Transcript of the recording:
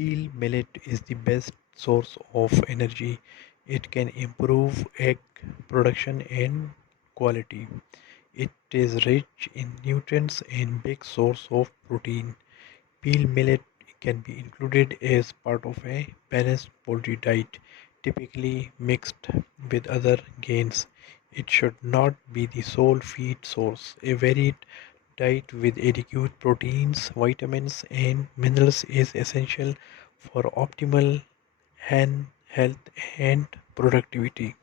Peel millet is the best source of energy. It can improve egg production and quality. It is rich in nutrients and big source of protein. Peel millet can be included as part of a balanced poultry diet, typically mixed with other grains. It should not be the sole feed source. A varied diet with adequate proteins, vitamins, and minerals is essential for optimal hen health and productivity.